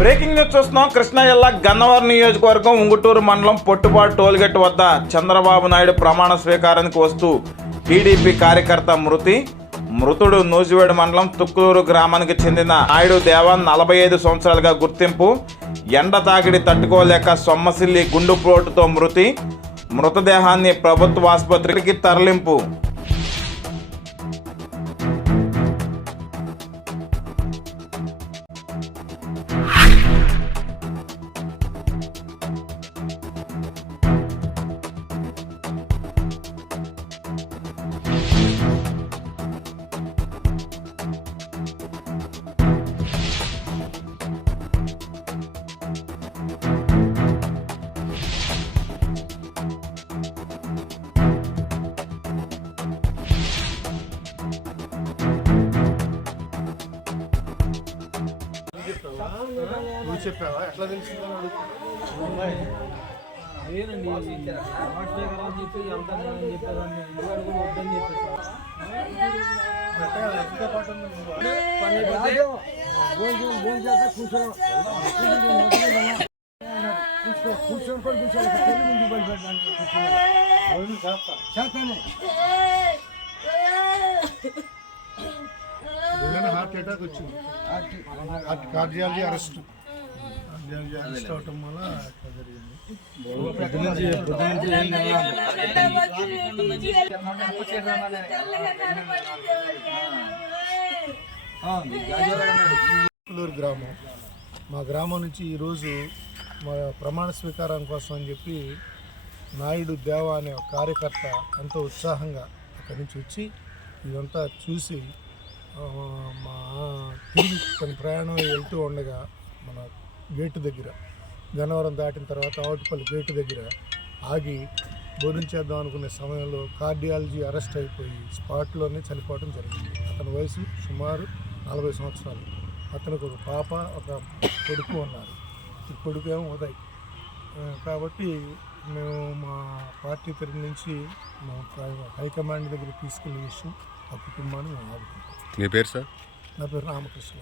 Breaking news చూస్తున్నాం. కృష్ణా జిల్లా గన్నవరం నియోజకవర్గం ఉంగుటూరు మండలం పొట్టుపాడు టోల్గేట్ వద్ద చంద్రబాబు నాయుడు ప్రమాణ స్వీకారానికి వస్తూ టీడీపీ కార్యకర్త మృతుడు నూజివేడు మండలం తుక్కులూరు గ్రామానికి చెందిన నాయుడు దేవా 45 సంవత్సరాలుగా గుర్తింపు. ఎండ తాకిడి తట్టుకోలేక సొమ్మసిల్లి గుండెపోటుతో మృతదేహాన్ని ప్రభుత్వ ఆసుపత్రికి తరలింపు. నువ్వు చెప్పావా? ఎట్లా తెలిసిందని అడుగుతున్నానండి. హార్ట్ అటాక్ వచ్చింది, కార్డియాలజీ అరెస్ట్ అవటం వల్ల గ్రామం, మా గ్రామం నుంచి ఈరోజు మా ప్రమాణ స్వీకారం కోసం అని చెప్పి నాయుడు దేవా అనే కార్యకర్త ఎంతో ఉత్సాహంగా అక్కడి నుంచి వచ్చి ఇదంతా చూసి మా తిరిగి తన ప్రయాణం వెళ్తూ ఉండగా మన గేటు దగ్గర గన్నవరం దాటిన తర్వాత ఆవుటిపల్లి గేటు దగ్గర ఆగి భోజనం అనుకునే సమయంలో కార్డియాలజీ అరెస్ట్ అయిపోయి స్పాట్లోనే చనిపోవడం జరిగింది. అతని వయసు సుమారు 40 సంవత్సరాలు. అతనికి ఒక పాప ఒక కొడుకు ఉన్నారు. ఈ కొడుకు ఏమో ఉదయ్. కాబట్టి మేము మా పార్టీ తరఫు నుంచి మా హైకమాండ్ దగ్గర తీసుకెళ్ళే విషయం ఆ కుటుంబాన్ని మేము ఆదుకుంటాం. మీ పేరు సార్? నా పేరు రామకృష్ణ.